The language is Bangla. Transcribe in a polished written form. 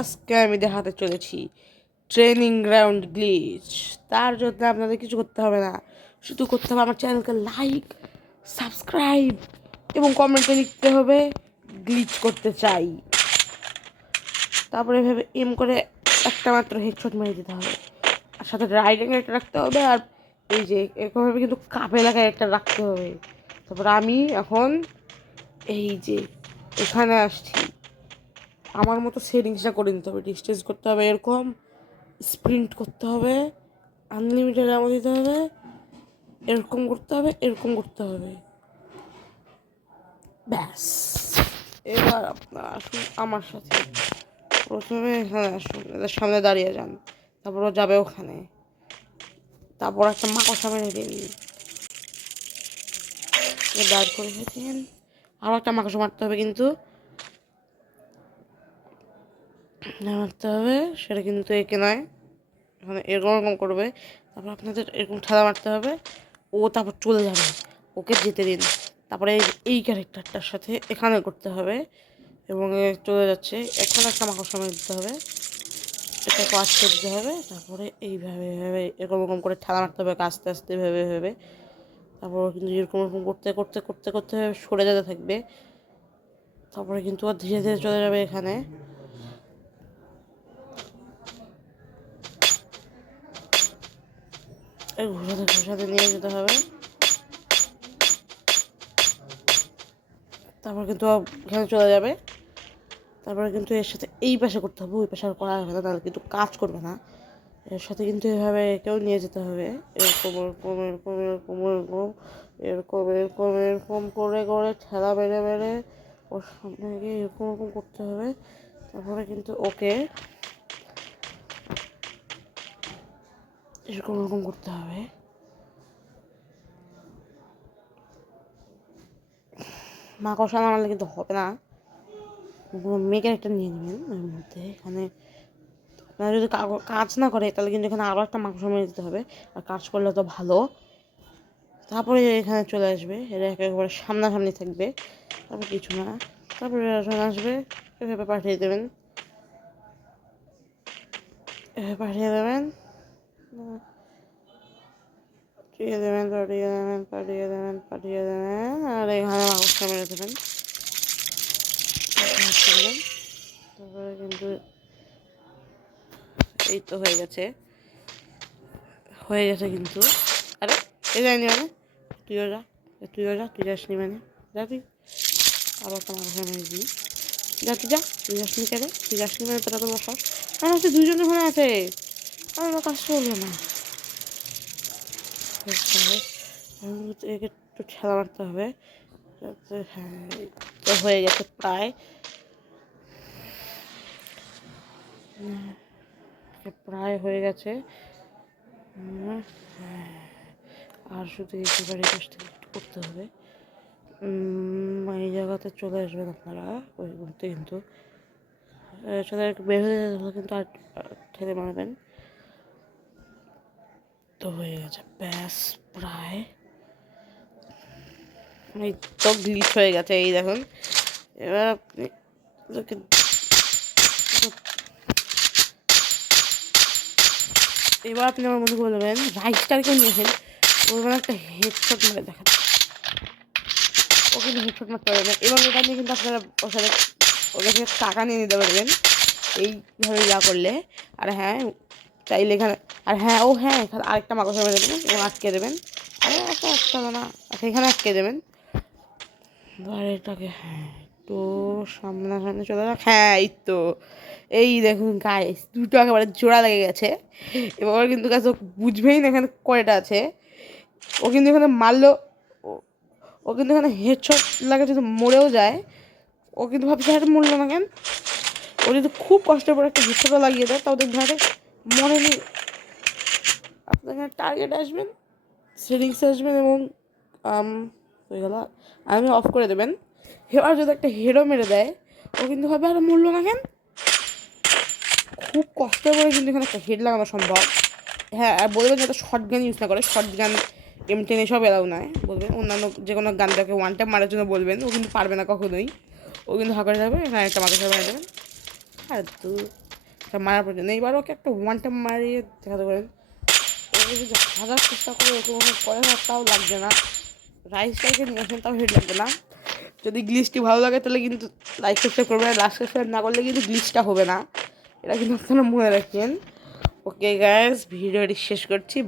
আজকে আমি দেখাতে চলেছি ট্রেনিং গ্রাউন্ড গ্লিচ। তার জন্য আপনাদের কিছু করতে হবে না, শুধু করতে হবে আমার চ্যানেলকে লাইক, সাবস্ক্রাইব এবং কমেন্টে লিখতে হবে গ্লিচ করতে চাই। তারপরে এভাবে এম করে একটা মাত্র হেডশট মেরে দিতে হবে, আর সাথে রাইট অ্যাঙ্গেল একটা রাখতে হবে, আর এই যে এরকমভাবে কিন্তু কাপে লাগায় একটা রাখতে হবে। তারপর আমি এখন এই যে এখানে আসছি, আমার মতো সেটিংসটা করে নিতে হবে। ডিস্টেন্স করতে হবে এরকম, স্প্রিন্ট করতে হবে, আনলিমিটেড আমল দিতে হবে, এরকম করতে হবে, এরকম করতে হবে, ব্যাস। এবার আপনার আসুন আমার সাথে, প্রথমে এখানে আসুন, এদের সামনে দাঁড়িয়ে যান, তারপর ও যাবে ওখানে, তারপর একটা মাকড়সা মেরে দিন, দাঁড় করে দিন, আরও একটা মাকড়সা মারতে হবে, কিন্তু মারতে হবে সেটা কিন্তু একে নয়, এখানে এরকম করবে। তারপর আপনাদের এরকম ঠেলা মারতে হবে, ও তারপর চলে যাবে, ওকে যেতে দিন। তারপরে এই ক্যারেক্টারটার সাথে এখানে করতে হবে, এবং চলে যাচ্ছে, এখানে একটা মাকড়সা মেরে দিতে হবে, এটাকে আটকে দিতে হবে। তারপরে এইভাবে এভাবে এরকম করে ঠেলা মারতে হবে, আস্তে আস্তে ভেবে ভেবে। তারপর কিন্তু এরকম করতে করতে করতে করতে সরে যেতে থাকবে। তারপরে কিন্তু আর ধীরে ধীরে চলে যাবে এখানে, ঘোষাতে ঘোষাতে নিয়ে যেতে হবে। তারপর কিন্তু এখানে চলে যাবে। তারপরে কিন্তু এর সাথে এই পাশে করতে হবে, ওই পাশে আর করা হবে না, তাহলে কিন্তু কাজ করবে না। এর সাথে কিন্তু এভাবে একেও নিয়ে যেতে হবে, এরকম এরকম এরকম এরকম এরকম এরকম এরকম এরকম করে করে ঠেলা বেড়ে বেড়ে ওর সামনে গিয়ে এরকম এরকম করতে হবে। তারপরে কিন্তু ওকে এরকম এরকম করতে হবে। মাকড়সা নামালে কিন্তু হবে না, মেয়েকে একটা নিয়ে নেবেন এর মধ্যে। এখানে আপনারা যদি কাজ না করে তাহলে কিন্তু এখানে আরও একটা মাকড়সা মেরে দিতে হবে, আর কাজ করলে তো ভালো। তারপরে এখানে চলে আসবে, এরা একেবারে সামনাসামনি থাকবে, তারপর কিছু না। তারপরে চলে আসবে, এভাবে পাঠিয়ে দেবেন, এভাবে পাঠিয়ে দেবেন, পাঠিয়ে দেবেন, পাঠিয়ে দেবেন, পাঠিয়ে দেবেন, পাঠিয়ে দেবেন, আর এখানে মাকড়সা মেরে দেবেন। তারপরে কিন্তু এই তো হয়ে গেছে, হয়ে গেছে কিন্তু। আরে এ যায়নি মানে, তুইও যা, তুইও যা, তুই যাসনি মানে, যা তুই, আবার তো মাকড়সা মেরে দিই, যা তুই যা, তুই যাসনি কেন, তুই যাসনি মানে তোরা তো বসাস, আর হচ্ছে দুইজন ওখানে আছে, আর কাজ করলো না। একে একটু ঠেলা মারতে হবে, হ্যাঁ তো হয়ে গেছে প্রায়, প্রায় হয়ে গেছে। আর শুধু একেবারে কাজটা একটু করতে হবে। এই জায়গাতে চলে আসবেন আপনারা, ওই মুহূর্তে কিন্তু চলে বের হয়ে যেতে কিন্তু আর ঠেলে মারবেন। তো হয়ে গেছে, ব্যাস প্রায় এই তো গ্লিচ হয়ে গেছে, এই দেখুন। এবার আপনি আমার মনে বলবেন রাইস্টার কেউ নিয়েছেন, বলবেন একটা হেডশট মেরে দেখাচ্ছে, ও কিন্তু হেডশট মারতে পারবেন, এবং এটা নিয়ে কিন্তু আপনারা ওদের থেকে টাকা নিয়ে নিতে পারবেন এইভাবে ইয়া করলে। আর হ্যাঁ চাইলে এখানে, আর হ্যাঁ ও হ্যাঁ এখানে আরেকটা মাকড়সা মেরে দেবেন এবং আটকে দেবেন, আরে একটা একটা না, আচ্ছা এখানে আটকে দেবেন। এবার এটাকে হ্যাঁ একটু সামনাসামনি চলে যাক, হ্যাঁ এই তো, এই দেখুন গাইস দুটো একেবারে জোড়া লেগে গেছে। এবার কিন্তু গাছ ও বুঝবেই না এখানে কয়টা আছে, ও কিন্তু এখানে মারলো, ও কিন্তু এখানে হেডশট লাগে যদি মরেও যায়, ও কিন্তু ভাবছে হ্যাঁ মরলো না কেন। ও যদি খুব কষ্টের পরে একটা হেডশটও লাগিয়ে দেয় তাও দেখবে হ্যাঁ মরেনি। আপনার এখানে টার্গেট আসবেন, সেটিংসে আসবেন, এবং হয়ে গেল, আমি অফ করে দেবেন। এবার যদি একটা হেডও মেরে দেয় ও কিন্তু ভাবে আর মরলো না কেন। খুব কষ্ট করে কিন্তু এখানে একটা হেড লাগানো সম্ভব। হ্যাঁ আর বলবেন যাতে শর্ট গান ইউজ না করে, শর্ট গান M10 এসব এলাও নয়, বলবেন অন্যান্য যে কোনো গানটাকে ওয়ান টাইম মারার জন্য বলবেন, ও কিন্তু পারবে না কখনোই, ও কিন্তু হাঁকারে যাবে। এখানে একটা মাথা মেরে দেবেন, আর মারার প্রয়োজন এইবার ওকে একটা ওয়ান টাইম মারিয়ে দেখাতে পারেন। ওকে যদি হাজার চেষ্টা করে ওকে করে না তাও লাগবে না। রাইসটাকে নিয়ে আসেন তাও হেড লাগবে না। যদি গ্লিচটি ভালো লাগে তাহলে কিন্তু লাইক সাবস্ক্রাইব করবেন, আর লাস্ট সাবস্ক্রাইব না করলে কিন্তু গ্লিচটা হবে না, এটা কিন্তু আপনারা মনে রাখবেন। ওকে গাইস, ভিডিওটি শেষ করছি।